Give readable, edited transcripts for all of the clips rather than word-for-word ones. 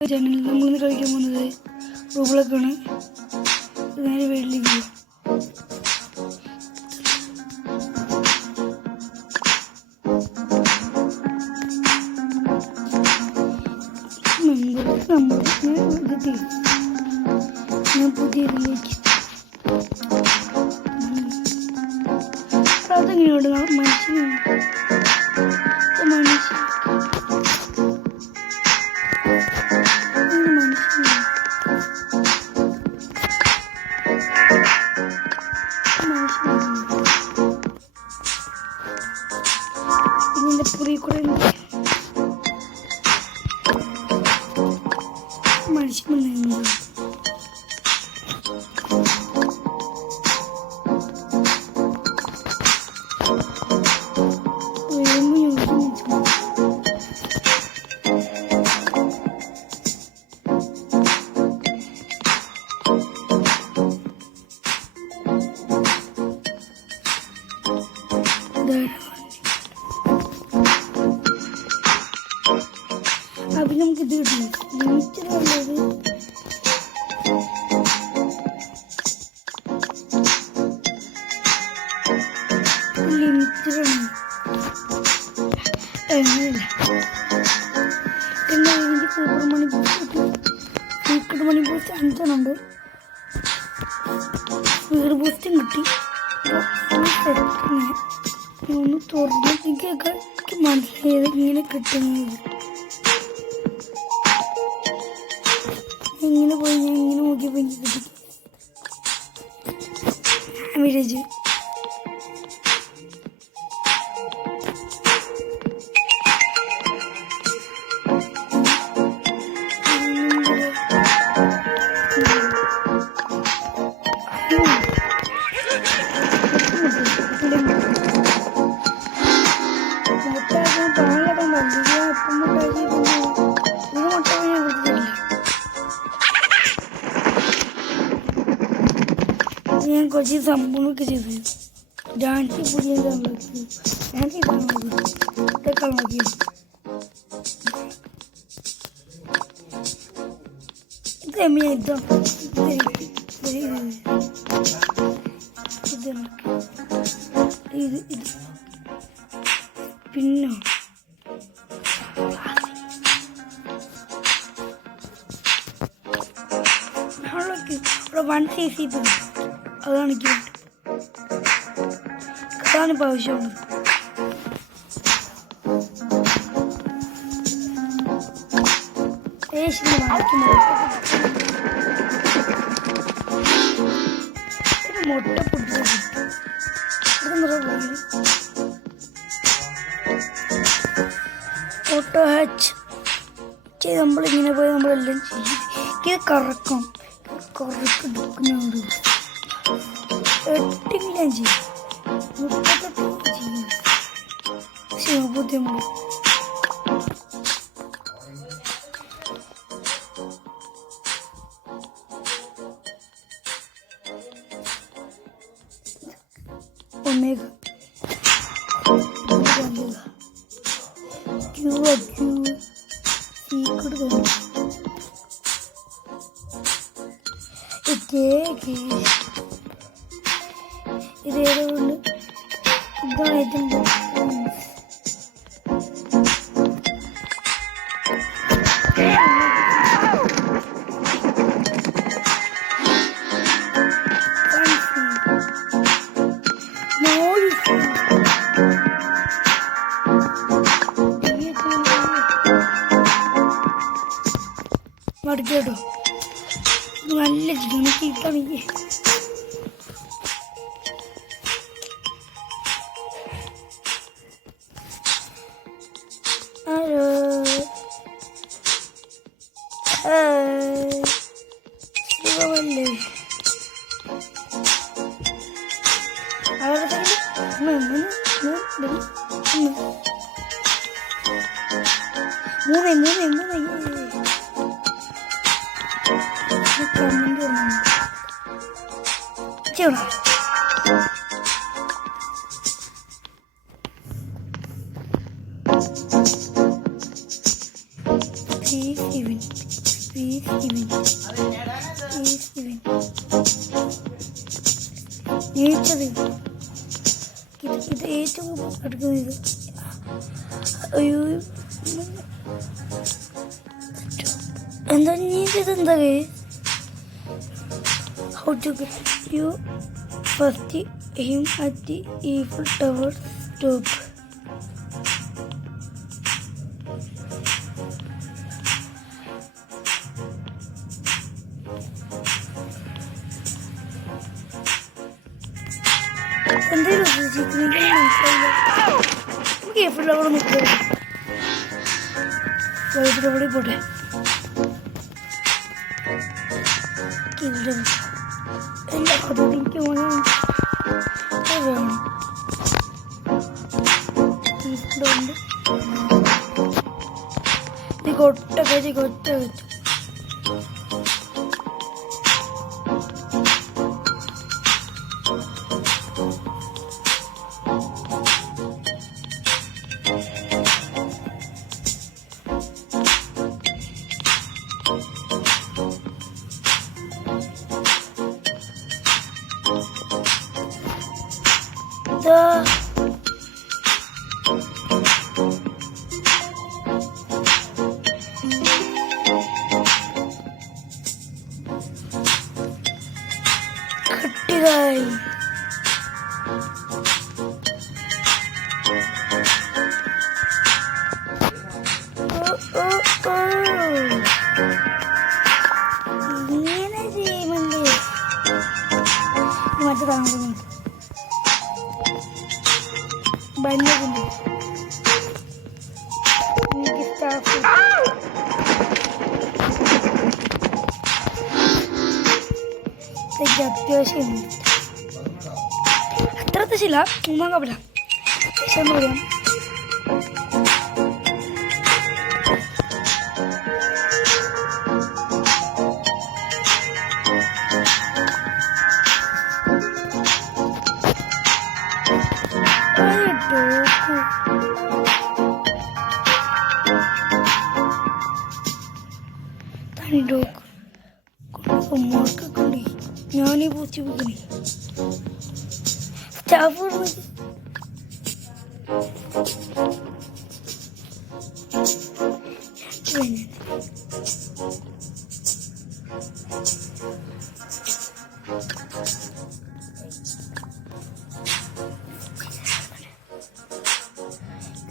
ചാനലിൽ നമ്മളിന്ന് കളിക്കാൻ പോകുന്നത് റൂബിളൊക്കെയാണ്. നേരെ വീട്ടിലേക്ക് ഞാൻ പുതിയ ഇതിലേക്ക് അതെങ്ങനെയുണ്ട് മനുഷ്യനാണ് ഇതിൻ്റെ പുറകെ കൂടെ മനുഷ്യൻ അപ്പം നമുക്ക് ഇത് കിട്ടും ലിമിറ്റഡ് ഉള്ളത്. ലിമിറ്റഡാണ് അങ്ങനെയല്ല. പിന്നെ എനിക്ക് സൂപ്പർ മണി പോസ്റ്റ് സീക്രട്ട് മണി പോസ്റ്റ് 5 ഉണ്ട്. സ്പീഡ് പോസ്റ്റും കിട്ടി. ഒന്ന് തുറന്നൊക്കെ മനസ്സിലായത് ഇങ്ങനെ കിട്ടുന്നത്. ഇങ്ങനെ പോയി ഞാൻ ഇങ്ങനെ നോക്കിയപ്പോൾ എനിക്ക് കിട്ടി വില്ലേജ്. ഞാൻ കുറച്ച് സംഭവങ്ങളൊക്കെ ചെയ്തു. ഡാൻസ് പുതിയ ഡാൻസ് ഇതൊക്കെ നോക്കി. ഇത് പിന്നെ ഇവിടെ 1cc അതാണ് എനിക്ക് അതാണ് ഇപ്പോൾ ആവശ്യമുള്ളത്. മുട്ട പൊട്ടിച്ച ഓട്ടോ ഹാച്ച് ചെയ്ത് നമ്മളിങ്ങനെ പോയി നമ്മളെല്ലാം ചെയ്യും. ഇത് കറക്കും കറക്കെടുക്കുന്നുണ്ട്. 8 ഞാൻ ചെയ്യും 38 ചെയ്യും. ശിവബുദ്ധിമുട്ട് ഒമേഗ സീക്രട്ട് ഇതേതുകൊണ്ട് ഇതാണ് ഏറ്റവും മടുക്കേട്ടോ. നല്ല ജിണിക്കാണെങ്കിൽ ഹലോ ശിവമല്ലേ അവിടെ മൂന്ന് കമന്റ് ചെയ്യണം. Even ഇത് ഏറ്റവും എടുക്കുന്നത് അയ്യോ എന്താ നീച്ചതെന്താ how to you first aim at the Eiffel Tower top. എന്തെങ്കിലും നമുക്ക് Eiffel Tower നോക്കാം. ഇവിടെ പോട്ടെ. എല്ലാ എനിക്ക് കൊട്ട വെച്ച് കട്ടികായി ഇങ്ങനെ ചെയ്യുമല്ലേ മറ്റു താങ്കൾ banyak ini kita അത്യാവശ്യം അത്രത്തെ ശില മൂന്നാം കപട പറയാം ഞാനീ പൂച്ച പിടിക്കണേ സ്റ്റാഫ്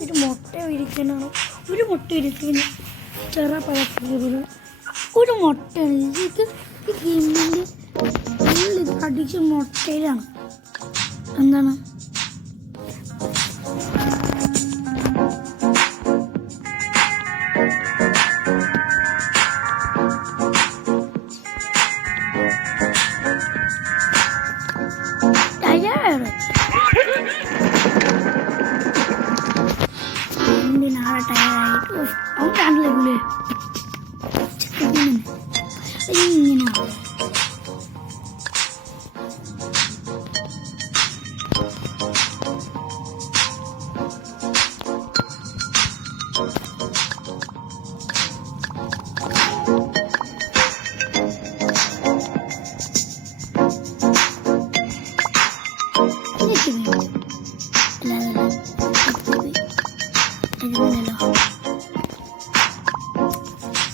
ഒരു മുട്ട വിരിക്കാനാണോ ഒരു മുട്ട വിരിക്കുന്ന ചെറ പഴക്കുന്നത് ഒരു മുട്ടയാണ് ഇത് ഈ ഗെയിമിൻ്റെ ഇത് അഡിക്ഷൻ മുട്ടയിലാണ് എന്താണ് നാളെ ടയറായിട്ട് അവൻ കണ്ടില്ലേ ഇങ്ങനെ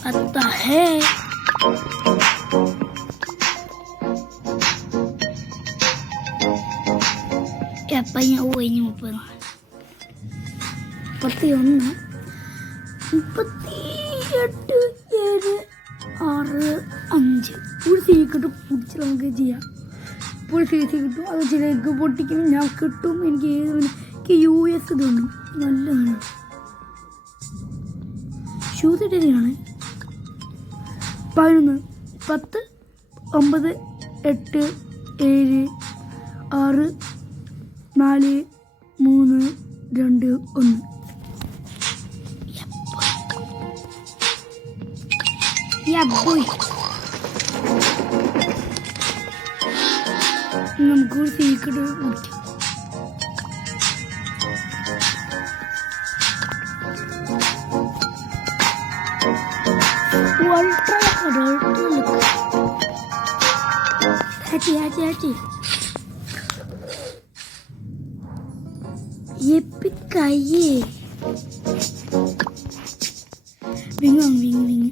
आता है എപ്പയ്യ കഴിഞ്ഞ് 31 38 7 6 5 ഒരു സീക്രട്ട് പിടിച്ച് നമുക്ക് ചെയ്യാം ഒരു സീസി കിട്ടും അത് ചിലർക്ക് പൊട്ടിക്കും ഞാൻ കിട്ടും എനിക്ക് US തോന്നും നല്ലതാണ് ഷൂസ് ഇട്ടതാണ് 11 10 9 8 7 6 4 3 2 1 boy നമുക്കൊരു സീക്രട്ട് പിടിക്കാം അൾട്രാ Hachi. Yippee-ki-yay. വിങ്ങ്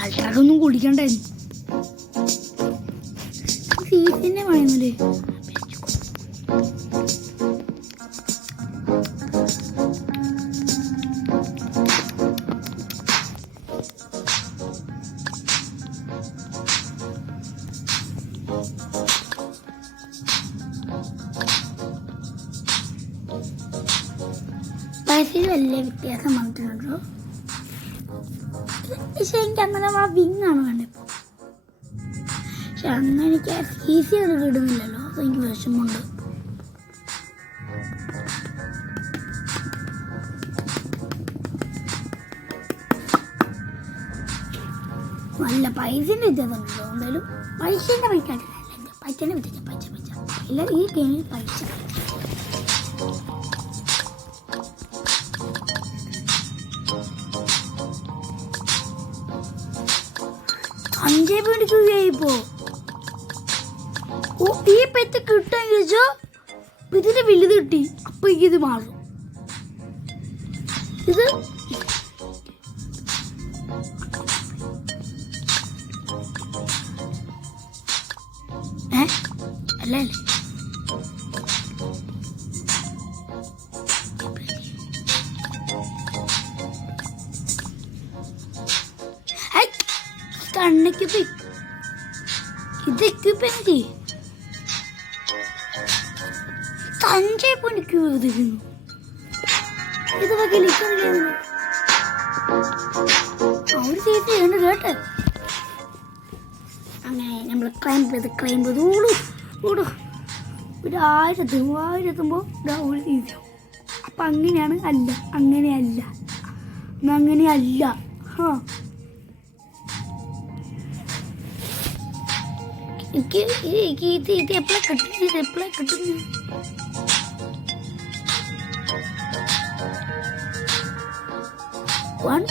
ആൾക്കാരൊന്നും കുടിക്കണ്ടായിരുന്നു. സീറ്റിനെ പറയുന്നില്ലേ? പൈസയിൽ വലിയ വ്യത്യാസം വന്നിട്ടുണ്ടോ? പക്ഷെ എനിക്ക് അങ്ങനെ ആ വിങ്ങാണ് കണ്ടപ്പോൾ. പക്ഷെ അങ്ങനെ എനിക്ക് ഈസി അത് കിടുന്നില്ലല്ലോ, അതെനിക്ക് വിഷമമുണ്ട്. നല്ല പൈസേൻ്റെ വ്യത്യാസമുണ്ടല്ലോ. എന്തായാലും പൈസേൻ്റെ പൈസ ഇല്ല, ഈ ഗെയിമിൽ പൈസ. ോ ഈ പെറ്റ് കിട്ടാൻ ചോദിച്ചോ, ഇതിന്റെ വലുത് കിട്ടി. അപ്പൊ ഇത് മാറും. ഇത് അല്ലേ കണ്ണയ്ക്ക് ഇതൊക്കെ തഞ്ചേപ്പണിക്ക് ഇതിരുന്നു. ഇത് വകയിലേക്കുണ്ടായിരുന്നു. അവര് ചെയ്ത് കേട്ടെ. അങ്ങനെ നമ്മൾ ക്ലൈം ചെയ്ത് ഓടും. ഒരു 1000 എത്തുമ്പോൾ ഒരു തീരുമാനം. അപ്പം അങ്ങനെയാണ്. അങ്ങനെയല്ല. എനിക്ക് ഇത് എപ്പോഴാണ് കിട്ടുന്നത്?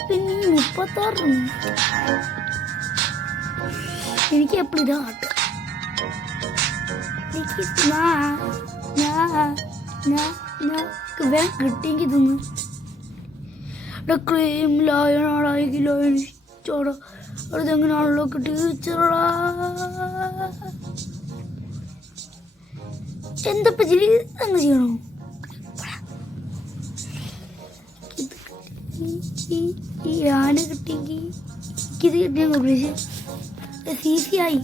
പിന്നെ 36 എനിക്ക് എപ്പോഴും ഇതാ കാട്ടുക. കിട്ടിയെങ്കിൽ തിന്ന് ക്രീം ചോട അതെങ്ങനെയാണല്ലോ കിട്ടിച്ചോടാ. എന്തപ്പ അങ്ങ് ചെയ്യണോ? ഈ ആന കിട്ടിയെങ്കിൽ എനിക്കിത് കിട്ടിയ സീസിയായി.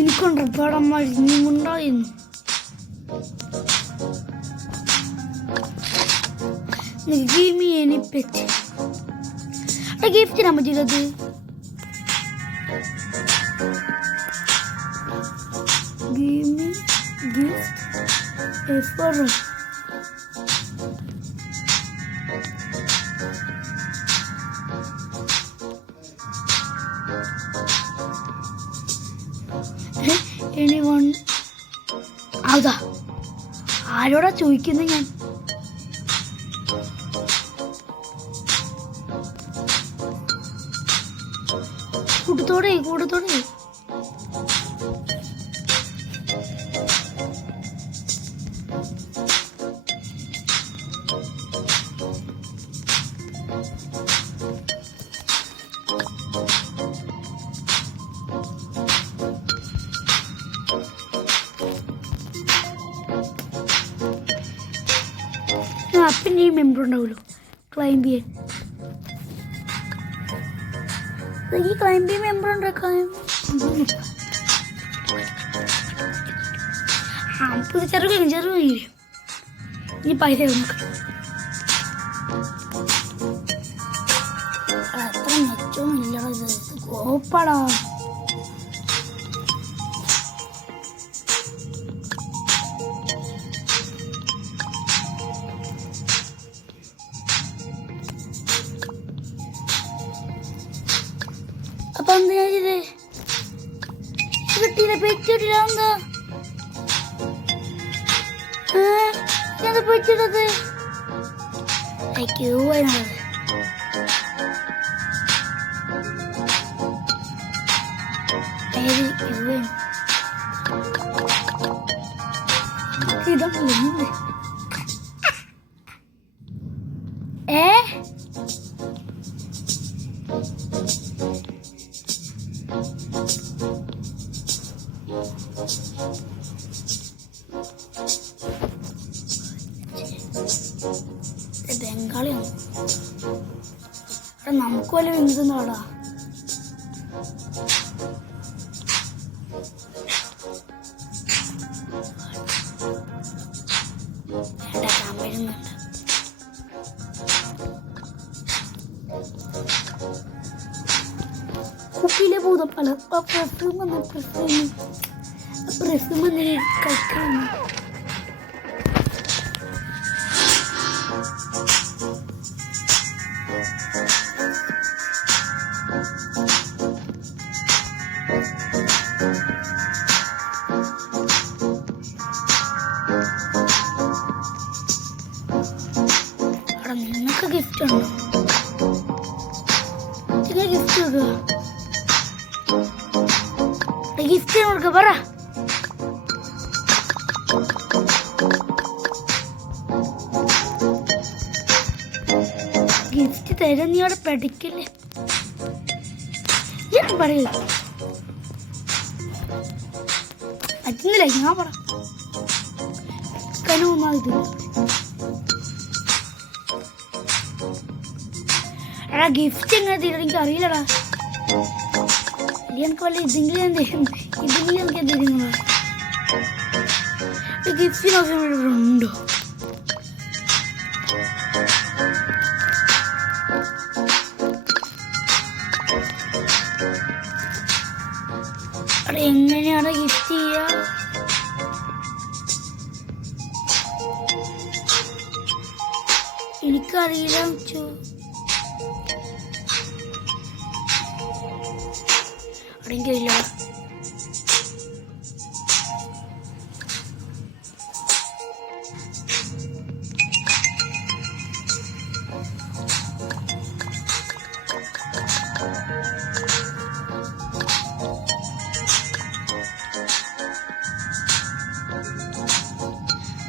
എനിക്കുണ്ട് പടന്മാർ ഉണ്ടായിരുന്നു. Give me any pet. I gave it to you. Give me gift a forum. Anyone? Ada. ആരോടാ ചോദിക്കുന്നത് ഞാൻ? കൂട്ടത്തോടെ പിന്നെ ഈ മെമ്പർ ഉണ്ടാവുമല്ലോ ക്ലൈംബ് ചെയ്യാൻ. ഈ ക്ലൈംബ് ചെയ്യാൻ മെമ്പർ ഉണ്ടാക്കാൻ ചെറുകില്ല. ഇനി പൈസ അത്ര മെച്ചൊന്നുമില്ല. കോപ്പാടാ. അപ്പൊ എന്താ ചെയ്തേ? കിട്ടിയില്ല, പെറ്റിട്ടില്ല. എന്താ അത് പറ്റണത് ക്യൂ അതിനത് ഇതല്ലേ ബംഗാളിയാണ് നമുക്ക് വല്ല വിങ്സൊന്നുമാടാ കുപ്പിയിലെ ഭൂതം പല പ്രഫ്യൂം കഴിക്കണം നിങ്ങൾക്ക് ഗിഫ്റ്റ് ഉണ്ടോ? ഗിഫ്റ്റ് കൊടുക്കുക ഗിഫ്റ്റ് കൊടുക്ക പറ ഗിഫ്റ്റ് തരാൻ നീ അവിടെ പഠിക്കില്ലേ ഞാൻ പറയില്ല പറ്റുന്നില്ല ഞാൻ പറ കനവുമാതില്ല എടാ ഗിഫ്റ്റ് എങ്ങനെ തരും എനിക്ക് അറിയില്ലടാ എനിക്ക് വല്ല ഇതെങ്കിലും എനിക്ക് എന്തെങ്കിലും ഗിഫ്റ്റിന് ആവശ്യം ഉണ്ടോ? അവിടെ എങ്ങനെയാണ് ഗിഫ്റ്റ് ചെയ്യുക? എനിക്കറിയില്ല അറിയില്ല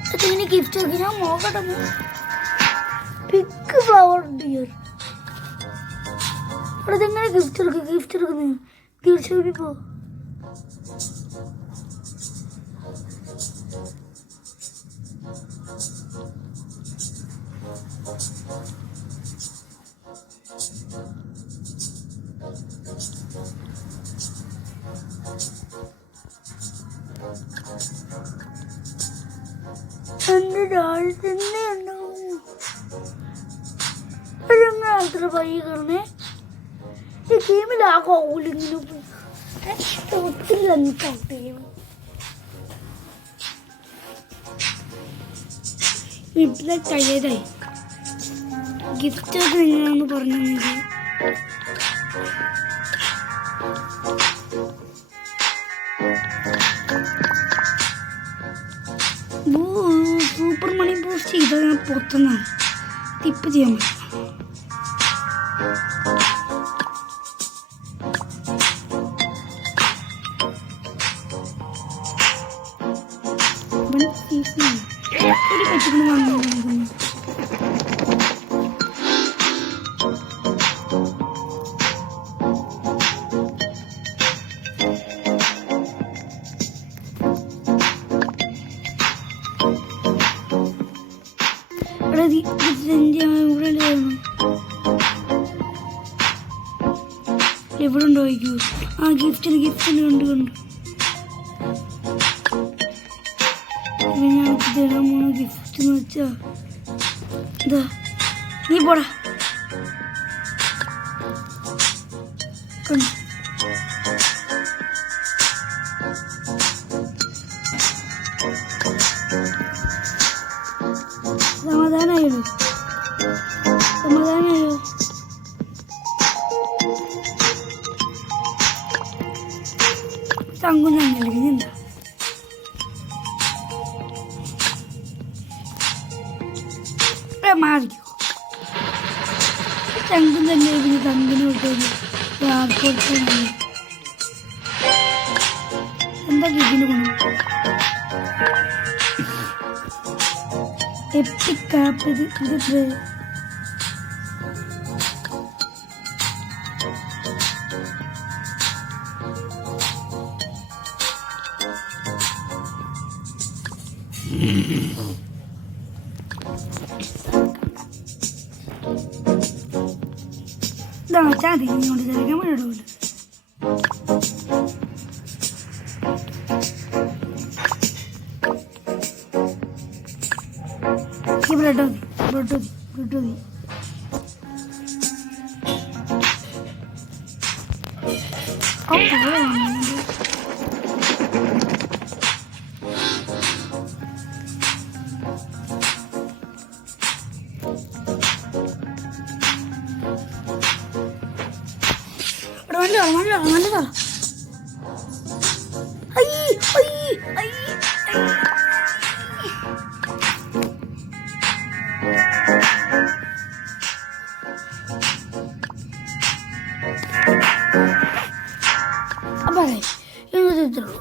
അതെങ്ങനെ ഗിഫ്റ്റ് നോക്കി ഞാൻ നോക്കട്ടെ പിക്ക് ഫ്ലവർ ഡിയർ അതെങ്ങനെ ഗിഫ്റ്റ് എടുക്കുന്നത് തീർച്ചയായും പോ എന്റെ രാവിലെ തന്നെ ഉണ്ടാവും അത്ര പയ്യ കയറണേ ഈ ഗെയിമിലാകോലിങ്ങനെ ഒത്തിരി വീട്ടിലെ കഴിയതായി ഗിഫ്റ്റ് ഒക്കെ എങ്ങനെയാണെന്ന് പറഞ്ഞെങ്കിൽ സൂപ്പർ മണി ബൂസ്റ്റ് ചെയ്താൽ ഞാൻ പുറത്തുനിന്നാണ് ടിപ്പ് ചെയ്യാൻ പറ്റും. എവിടെ ഉണ്ടോ ആ ഗിഫ്റ്റിന് കണ്ട് ഞാൻ തരാൻ പോണ ഗിഫ്റ്റ് എന്ന് വെച്ചാ ഇതാ നീ പോടാ സമാധാനായോ തങ്കുന്നുണ്ടെങ്കിൽ എന്താ മാറിക്കോ. തങ്കം തന്നെ ഇതിന് തങ്കിന് വിട്ടൊരു എന്താ ഇതിന് ഗുണം? എപ്പിക് ആപ്പ് ഇത് ഇതാണ് ചാതി കൊണ്ട് ചേർക്കാൻ വേണ്ടിയിട്ടില്ല. ഈ ബ്രെഡ് മതി. നല്ലതാ. അപ്പൊ ഇത്രയുള്ളൂ.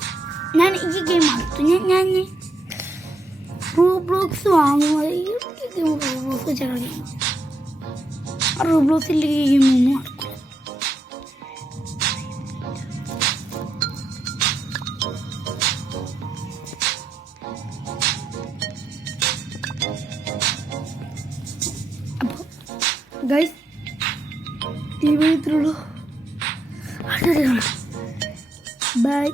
ഞാൻ ഈ ഗെയിം അടുത്തു ഞാൻ റൂബ്ലോക്സ് വാങ്ങുമ്പോൾ ഈ ഗെയിം റൂബ്ലോക്സ് ചില ഗെയിം റൂബ്ലോക്സിൻ്റെ ഗെയിമൊന്നും നടക്കും. ഗൈസ് ഈ വീഡിയോ ഇത്രയുള്ളൂ. ബൈ.